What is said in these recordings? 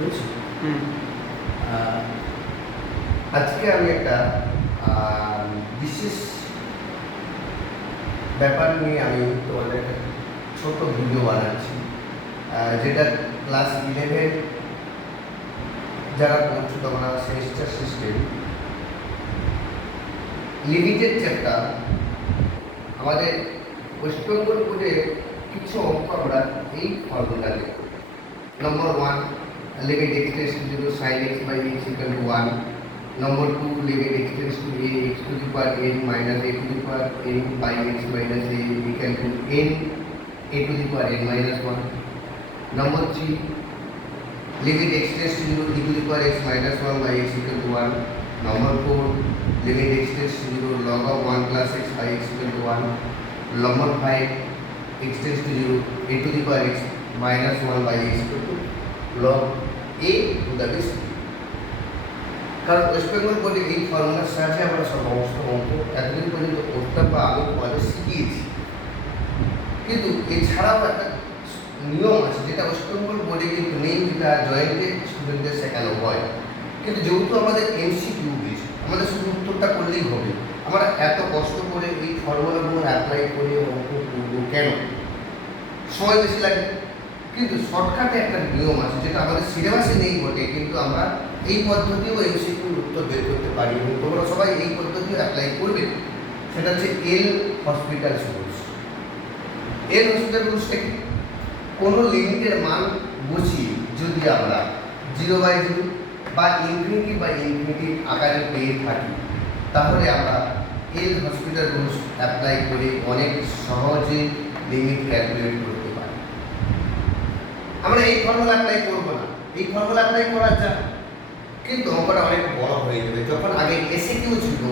বুঝেছো? আজকে আমি একটা বিশেষ ব্যাপার নিয়ে আমি তোমাদের একটা ছোট ভিডিও বানাচ্ছি, যেটা ক্লাস 11 যারা পড়ছো তোমরা সেমিস্টার সিস্টেম লিমিটেড চ্যাপ্টার আমাদের ওয়েস্ট বেঙ্গল বোর্ডে কিছু অঙ্ক আমরা এই ফর্মুলাতে নম্বর 1 limit x tends to 0 sin x by x equal to 1. Number 2 limit x tends to a x to the power n minus a to the power n by x minus a equal to n a to the power n minus 1. Number 3 limit x tends to 0 e to the power x minus 1 by x equal to 1. Number 4 limit x tends to 0 log of 1 plus x by x equal to 1. Number 5 x tends to 0 a to the power x minus 1 by x equal to log a to the base। কারণ West Bengal বোর্ডে এই ফর্মুলার সাহায্যে আমরা সমস্ত অঙ্ক এতদিন পর্যন্ত করতাম বা আমি তোমাদের শিখিয়েছি, কিন্তু এছাড়াও একটা নিয়ম আছে যেটা ওয়েস্ট বেঙ্গল বোর্ডে কিন্তু নেই, যেটা জয়েন্টে স্টুডেন্টদের শেখানো হয়। কিন্তু যেহেতু আমাদের এমসিকিউ বেস, আমাদের শুধু উত্তরটা করলেই হবে। আমরা এত কষ্ট করে এই ফর্মুলাগুলো অ্যাপ্লাই করে অঙ্ক করবো কেন? সময় বেশি লাগে, কিন্তু শর্টকাটে একটা নিয়ম আছে যেটা আমাদের সিলেবাসে নেই বটে, কিন্তু আমরা এই পদ্ধতিও এমসিকিউর উত্তর বের করতে পারি এবং তোমরা সবাই এই পদ্ধতিও অ্যাপ্লাই করবে। সেটা হচ্ছে এল হসপিটাল রুলস। এল হসপিটাল রুলসটা কি? কোনো লিমিটের মান বসিয়ে যদি আমরা 0/0 বা ইনফিনিটি আকারে পেয়ে থাকি, তাহলে আমরা এল হসপিটাল রুলস অ্যাপ্লাই করে অনেক সহজে লিমিট ক্যালকুলেট করতে পারি। আমরা এই ফর্মুলা অ্যাপ্লাই করবো না, এই ফর্মুলা অ্যাপ্লাই করা যায়, কিন্তু অঙ্কটা অনেক বড় হয়ে যাবে। যখন আগে এসএকিউ ছিল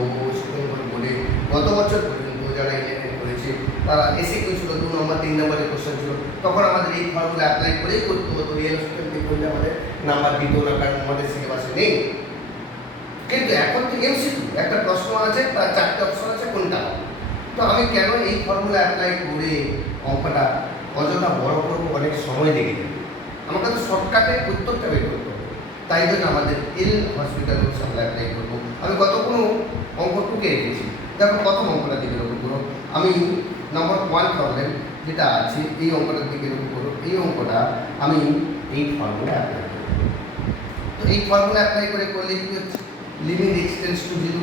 বলে গত বছর পর্যন্ত যারা ইলেভেন করেছে তারা এসএকিউ ছিল 2 নম্বর 3 নম্বরের কোশ্চেন ছিল, তখন আমাদের এই ফর্মুলা অ্যাপ্লাই করেই করতে হতো। রিয়েল হসপিটাল করলে আমাদের নাম্বার দিত না, কারণ আমাদের সিলেবাসে নেই। কিন্তু এখন তো এমসিকিউ, একটা প্রশ্ন আছে তার 4টে অপশন আছে, কোনটা? তো আমি কেন এই ফর্মুলা অ্যাপ্লাই করে অঙ্কটা অযথা বড় করবো, অনেক সময় লেগে যাবে। আমাকে তো শর্টকাটে উত্তরটা বের করতে হবে, তাই জন্য আমাদের এল হসপিটাল রুলস আমরা অ্যাপ্লাই করবো। আমি কতগুলো অঙ্ক টুকে রেখেছি, দেখো প্রথম অঙ্কটা দিকে লক্ষ্য করো। আমি নম্বর 1 প্রবলেম যেটা আছে এই অঙ্কটার দিকে লক্ষ্য করো। এই অঙ্কটা আমি এই ফর্মুলা অ্যাপ্লাই করব। তো এই ফর্মুলা অ্যাপ্লাই করলে কি হচ্ছে? Limit x tends to 0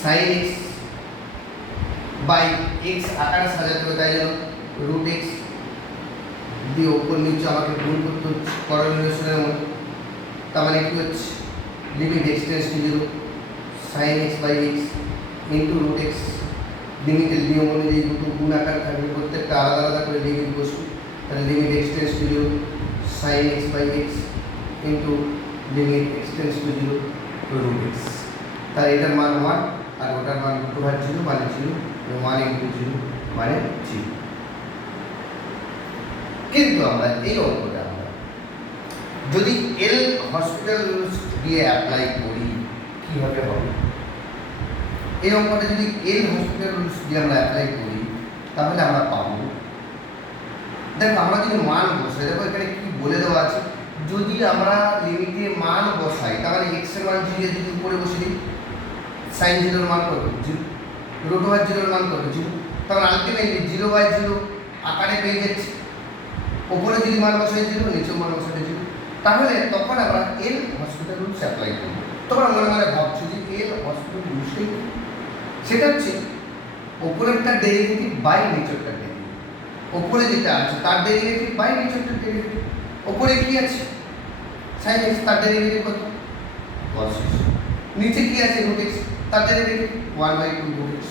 sin x by x আকারে সাজাতে হবে, তাই জন্য রুট x দিয়ে ওপর নিচে আমাকে গুণ করতে হচ্ছে করোলেশনের মতো। তার মানে কি হচ্ছে? Limit x tends to 0 sin x by x into root x। লিমিটের নিয়ম অনুযায়ী দুটো গুণ আকার থাকবে, প্রত্যেকটা আলাদা আলাদা করে লিমিট বসবে। তাহলে limit x tends to 0 sin x by x into limit x tends to 0 root x। তাহলে এটার মান 1 আর ওটার মান 0 মানে 0, 1 ইন্টু 0 মানে 0। কিন্তু আমরা এই অঙ্কটা আমরা যদি এল হসপিটাল রুলস দিয়ে অ্যাপ্লাই করি কীভাবে হবে? এই অঙ্কটা যদি এল হসপিটাল রুলস দিয়ে আমরা অ্যাপ্লাই করি তাহলে আমরা পাবো, দেখো আমরা যদি মান বসাই, দেখো এখানে কি বলে দেওয়া আছে, যদি আমরা লিমিটে মান বসাই তাহলে এক্স এর মান 0 যদি উপরে বসে দিই, সাইন 0 এর মান কত? 0, রুট ওভার 0 এর মান কত? 0। তাহলে আলটিমেটলি 0/0 আকারে পেয়ে যাচ্ছি। উপরে যদি মান বসাই 0, নিচেও মান বসাই 0, তাহলে তখন আমরা এল হসপিটাল রুলস অ্যাপ্লাই করব। তোমরা মনে মনে ভাবছো যে এল হসপিটাল রুলসটাই, সেটা হচ্ছে উপরেরটা ডেরিভেটিভ বাই নিচেরটা ডেরিভেটিভ। উপরে যেটা আছে তার ডেরিভেটিভ বাই নিচেরটা ডেরিভেটিভ। উপরে কি আছে? sin x, তার ডেরিভেটিভ কত? cos x। নিচে কি আছে? root x, তার ডেরিভেটিভ 1/2 root x।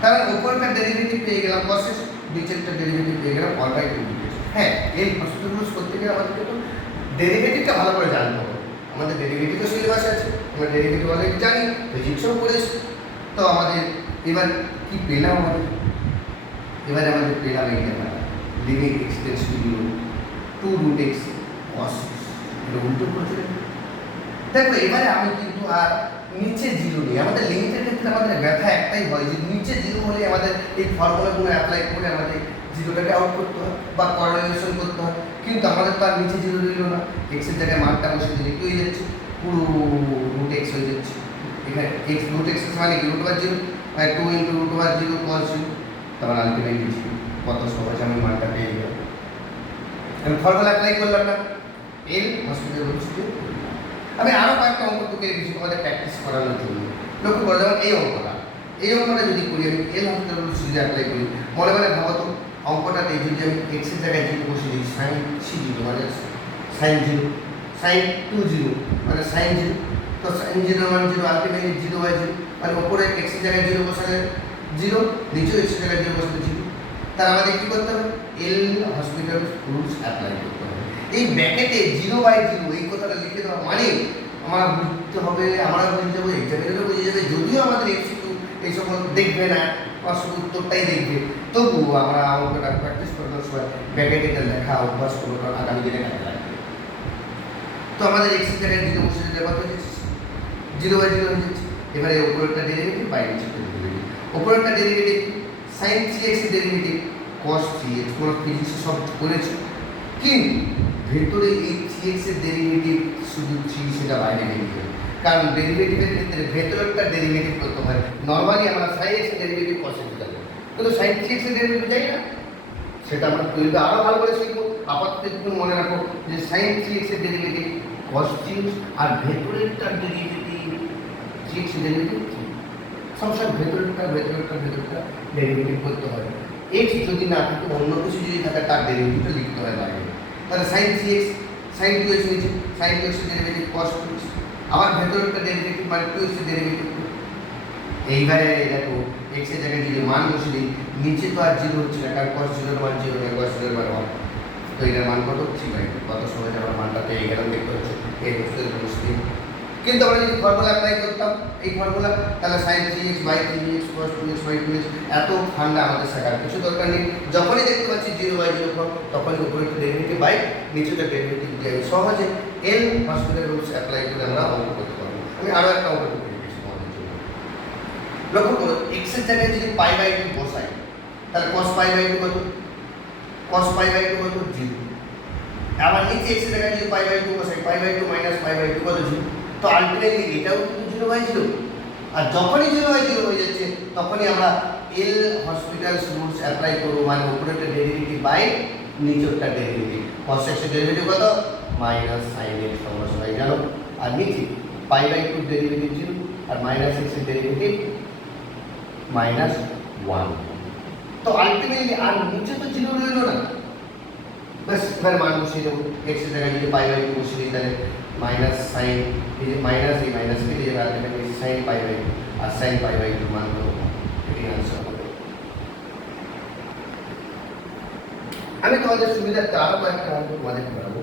তাহলে উপরেরটা ডেরিভেটিভ পেয়ে গেলাম cos x, নিচেরটা ডেরিভেটিভ পেয়ে গেলাম 1/2 root x। হ্যাঁ, এই হসপিটাল রুলস করতে গেলে আমাদেরকে তো ডেরিভেটিভটা ভালো করে জানতে হবে। আমাদের ডেরিভেটিভও সিলেবাসে আছে, আমরা ডেরিভেটিভ অলরেডি জানি, ফিজিক্সও পড়েছি। তো আমাদের এবার কি পেলাম? এবারে আমাদের পেলাম এইটা, limit x tends to 0 2 root x cos x। এটা উল্টো করতে দেখো, এবারে আমি কিন্তু আর নিচে 0 নেই। আমাদের লিমিটের ক্ষেত্রে আমাদের ব্যথা একটাই হয় যে নিচে 0 হলে আমাদের এই ফর্মুলাগুলো অ্যাপ্লাই করে আমাদের 0টাকে আউট করতে হয় বা করোলেশন করতে হয়। কিন্তু আমাদের তো আর নিচে জিরো রইল না, এক্সের জায়গায় মানটা বসে দিলে কি হয়ে যাচ্ছে, পুরো রুট এক্স হয়ে যাচ্ছে। এখানে এক্স রুট এক্স মানে কি রুট ওভার জিরো, মানে 2 into root over zero cos zero, তারপর আলটিমেটলি জিরো। কত সহজ আমি মানটা পেয়ে গেলাম। আমি ফর্মুলা অ্যাপ্লাই করলাম না, এল হসপিটাল রুলস দিয়ে। আমি আরও কয়েকটা অঙ্ক টুকে রেখেছি তোমাদের প্র্যাকটিস করানোর জন্য। লক্ষ্য করে যেমন এই অঙ্কটা যদি করি আমি এল হসপিটাল রুলস যদি অ্যাপ্লাই করি, মনে মনে ভাবো তো অঙ্কটাতে যদি আমি এক্সের জায়গায় জিরো বসে দিই, সাইন সি জিরো মানে সাইন জিরো, সাইন 2 জিরো মানে সাইন জিরো, তো সাইন জিরো মানে zero, ultimately zero by zero, মানে ওপরে এক্সের জায়গায় জিরো বসালে জিরো, নিচেও এক্সের জায়গায় জিরো বসালে জিরো। তার আমাদের কী করতে হবে, এল হসপিটাল রুলস অ্যাপ্লাই করতে হবে। এই ব্র্যাকেটে জিরো বাই জিরো এই কথাটা লিখে দেওয়া মানে আমরা বুঝতে হবে, আমরা বুঝে যাবো, এক্সামিনারও বুঝে যাবে, যদিও আমাদের এমসিকিউ এই সকল দেখবে না, শুধু উত্তরটাই দেখবে, তবুও আমরা অঙ্কটা প্র্যাকটিস করানোর সময় ব্র্যাকেটে এটা লেখা অভ্যাস করবো, কারণ আগামী দিনে কাজে লাগবে। তো আমাদের এক্সের জায়গায় জিরো বসে দিলে কত হয়ে যাচ্ছে, জিরো বাই জিরো হয়ে যাচ্ছে। এবারে উপরেরটা ডেরিভেটিভ, বাইরের ডেরিভেটিভ। উপরেরটা ডেরিভেটিভ সাইন 3x এর ডেরিভেটিভ cos 3x, কোনো ফিজিক্স সব করেছে, কিন্তু ভেতরে এই 3x এর ডেরিভেটিভ শুধু 3 সেটা বাইরে বেরিয়ে যাবে, কারণ ডেরিভেটিভের ক্ষেত্রে ভেতরেরটা ডেরিভেটিভ করতে হয়। নর্মালি আমরা sin x এর ডেরিভেটিভ cos x জানি, কিন্তু sin 3x এর ডেরিভেটিভ জানি না, সেটা আমরা তৈরি আরও ভালো করে শিখবো। আপাতত একটু মনে রাখো যে sin 3x এর ডেরিভেটিভ cos 3x, আর ভেতরেরটা ডেরিভেটিভ 3x এর ডেরিভেটিভ সবসময় ভেতরেরটা ডেরিভেটিভ করতে হয়। এক্স যদি না থাকে, অন্য কিছু যদি থাকে তার ডেরিভেটিভটা লিখতে হয় বাইরে। তাহলে সাইন 3x, সাইন 2x নিচে, সাইন 2x এর ডেরিভেটিভ cos 2x, আবার ভেতরেরটা ডেরিভেটিভ মানে 2x এর ডেরিভেটিভ। এইবারে দেখো x এর জায়গায় যদি মান বসে দিই, নিচে তো আর জিরো হচ্ছে না, কারণ cos 0 এর মান 0 নয়, cos 0 এর মান 1, তো এটার মান কত 3/2। কত সহজে আমরা মানটা পেয়ে গেলাম, দেখতে হচ্ছে এই হচ্ছে মুশকিল। কিন্তু আমরা যদি ফর্মুলা অ্যাপ্লাই করতাম এই ফর্মুলা, তাহলে sin 3x by 3x cos 2x by 2x, এত ঠান্ডা আমাদের শেখার কিছু দরকার নেই। যখনই দেখতে পাচ্ছি 0 বাই 0 ফর্ম, তখনই উপরে ডেরিভেটিভ বাই নিচেটা ডেরিভেটিভ দিয়ে আমি সহজে এল হসপিটাল রুলস অ্যাপ্লাই করে আমরা অঙ্ক করতে পারবো। আমি আরও একটা অঙ্ক করে দিয়েছি তোমাদের জন্য। লক্ষ্য করো x এর জায়গায় যদি পাই বাই 2 বসাই, তাহলে cos পাই বাই 2 কত, cos পাই বাই 2 কত 0। আবার নিচে x এর জায়গায় যদি পাই বাই 2 বসাই, pi by 2 minus pi by 2 কত 0। তো আলটিমেটলি এটাও কিন্তু 0 বাই 0, আর যখনই 0 বাই 0 হয়ে যাচ্ছে তখনই আমরা এল হসপিটালস রুলস অ্যাপ্লাই করবো, মানে উপরেরটা ডেরিভেটিভ বাই নিচেরটা ডেরিভেটিভ। cos x এর ডেরিভেটিভ কত মাইনাস sin x, তোমরা সবাই জানো। আর নিচে পাই বাই 2 ডেরিভেটিভ 0, আর মাইনাস x এর ডেরিভেটিভ মাইনাস 1। তো আলটিমেটলি আর নিচে তো 0 রইল না, বাস এবার মান বসিয়ে দেবো। x এর জায়গায় যদি পাই বাই 2 বসিয়ে দিই, তাহলে মাইনাস সাইন, এই যে মাইনাস এই মাইনাস কেটে যাবে, আলটিমেটলি সাইন পাই বাই 2, আর সাইন পাই বাই 2 মান দেবো, এটাই আনসার হবে। আমি তোমাদের সুবিধার্থে আরও কয়েকটা অঙ্ক তোমাদের করাবো।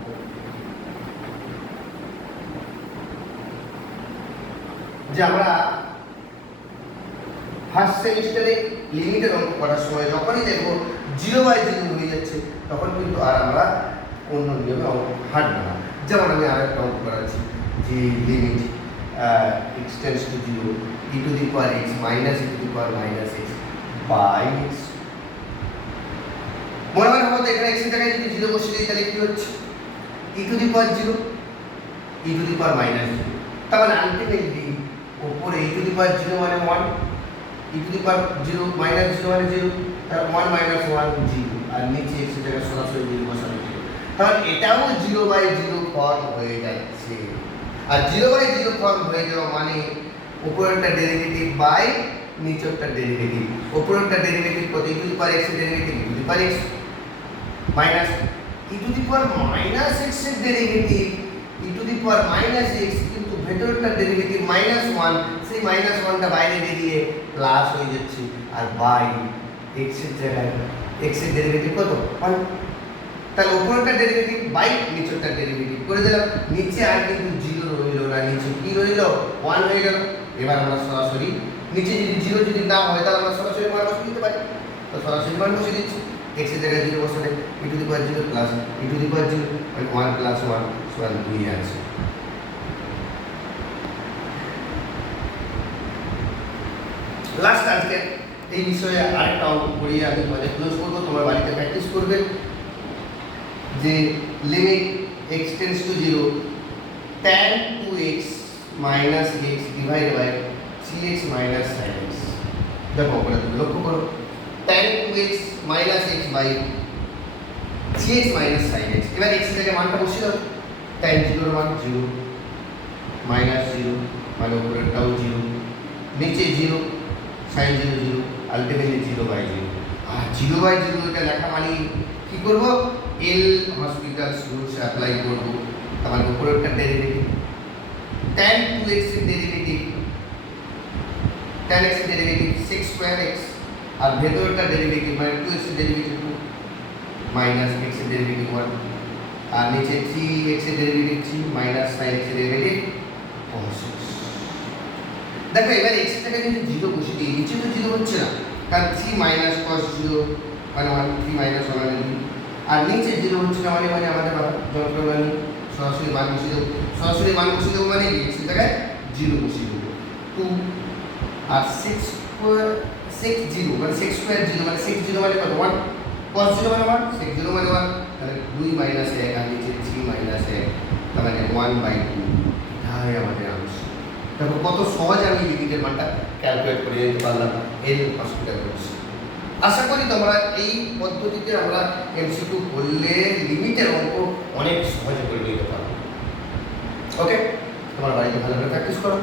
যে আমরা ফার্স্ট সেমিস্টারে লিমিটের অঙ্ক করার সময় যখনই দেখবো 0 বাই 0 হয়ে যাচ্ছে, তখন কিন্তু আর আমরা অন্য নিয়মে অঙ্ক হাঁটবো না। যেমন আমি আর একটা অঙ্ক করাচ্ছি যে limit x tends to 0 e to the power x minus e to the power minus x by x। মনে মনে ভাবো তো এখানে x এর জায়গায় যদি 0 বসিয়ে দিই, তাহলে কি হচ্ছে e to the power 0, e to the power minus 0। তার মানে আলটিমেটলি উপরে e টু দি পাওয়ার 0 মানে 1, e to the power 0 minus 0 মানে 0, তার 1 মাইনাস 1 0, আর নিচে x এর জায়গায় সরাসরি 0 বসানো 0। তাহলে এটাও 0 বাই 0 ফর্ম হয়ে যাচ্ছে। আর 0 বাই 0 ফর্ম হয়ে যাওয়া মানে উপরেরটা ডেরিভেটিভ বাই নিচেরটা ডেরিভেটিভ। উপরেরটা ডেরিভেটিভ কত, e to the power x এর derivative e to the power x minus e to the power minus x এর derivative e to the power minus x, কিন্তু ভেতরেরটা ডেরিভেটিভ মাইনাস 1, সেই minus 1টা বাইরে বেরিয়ে plus হয়ে যাচ্ছে, আর বাই x এর জায়গায় x এর ডেরিভেটিভ কত 1। তাহলে উপরেরটা ডেরিভেটিভ বাই নিচেরটা ডেরিভেটিভ করে দিলাম, নিচে আর কিন্তু 0 রইল না, নিচে কি রইল 1 হয়ে গেল। এবার আমরা সরাসরি নিচে যদি 0 যদি না হয়, তাহলে আমরা সরাসরি মান বসিয়ে দিতে পারি। তো সরাসরি মান বসিয়ে দিচ্ছি, x এর জায়গায় 0 বসালে e to the power 0 plus e to the power 0 মানে 1 প্লাস 1 সমান 2 আছে। লাস্ট আজকে এই বিষয়ে আরেকটা অঙ্ক করিয়ে আমি তোমাদের ক্লোজ করবো, তোমার বাড়িতে প্র্যাকটিস করবে। যে limit x tends to 0 tan 2x minus x divide by 3x minus sin x। দেখো ওটা তুমি লক্ষ্য করো, tan 2x minus x by 3x minus sin x। এবার x এর জায়গায় মানটা বসিয়ে দাও, tan 0 এর মান 0 মাইনাস 0 মানে উপরেরটাও 0, নিচে 0 sin 0 0 আলটিমেটলি 0/0। আর 0/0 এটা লেখা মানে কি করব, এল হসপিটালস রুলস অ্যাপ্লাই করব। তার মানে উপরেরটা ডেরিভেটিভ tan 2x এর ডেরিভেটিভ, tan x এর ডেরিভেটিভ 6 স্কয়ার x, আর ভেতরটা ডেরিভেটিভ মানে 2x এর ডেরিভেটিভ 2 মাইনাস x এর ডেরিভেটিভ 1, আর নিচে 3x এর ডেরিভেটিভ 3 মাইনাস sin x এর ডেরিভেটিভ cos x। দেখো এবার x এর জায়গায় যদি 0 বসিয়ে দিই, নিচে তো 0 হচ্ছে না, কারণ 3 মাইনাস cos 0 মানে 1, 3 মাইনাস 1 মানে 2, আর নিচে 0 হচ্ছে না মানে আমাদের যন্ত্রণা নেই, সরাসরি মান বসিয়ে দেবো। সরাসরি মান বসিয়ে দেবো মানে কি, x এর জায়গায় 0 বসিয়ে দেবো 2, আর 6 স্কয়ার 6 0 মানে 6 স্কয়ার 0 মানে 6 0 মানে কত 1, cos 0 মানে 1, sec 0 মানে 1, তাহলে 2 মাইনাস 1 আর নিচে 3 মাইনাস 1 তার মানে 1/2। এটাই আমাদের আনসার। দেখো কত সহজে আমি লিমিটের মানটা ক্যালকুলেট করে নিতে পারলাম এল হসপিটাল রুলস। আশা করি তোমরা এই পদ্ধতিতে আমরা এমসিকিউ করলে লিমিটের অঙ্ক অনেক সহজে করে নিতে পারবে। ওকে, তোমরা বাড়িতে ভালো করে প্র্যাকটিস করো।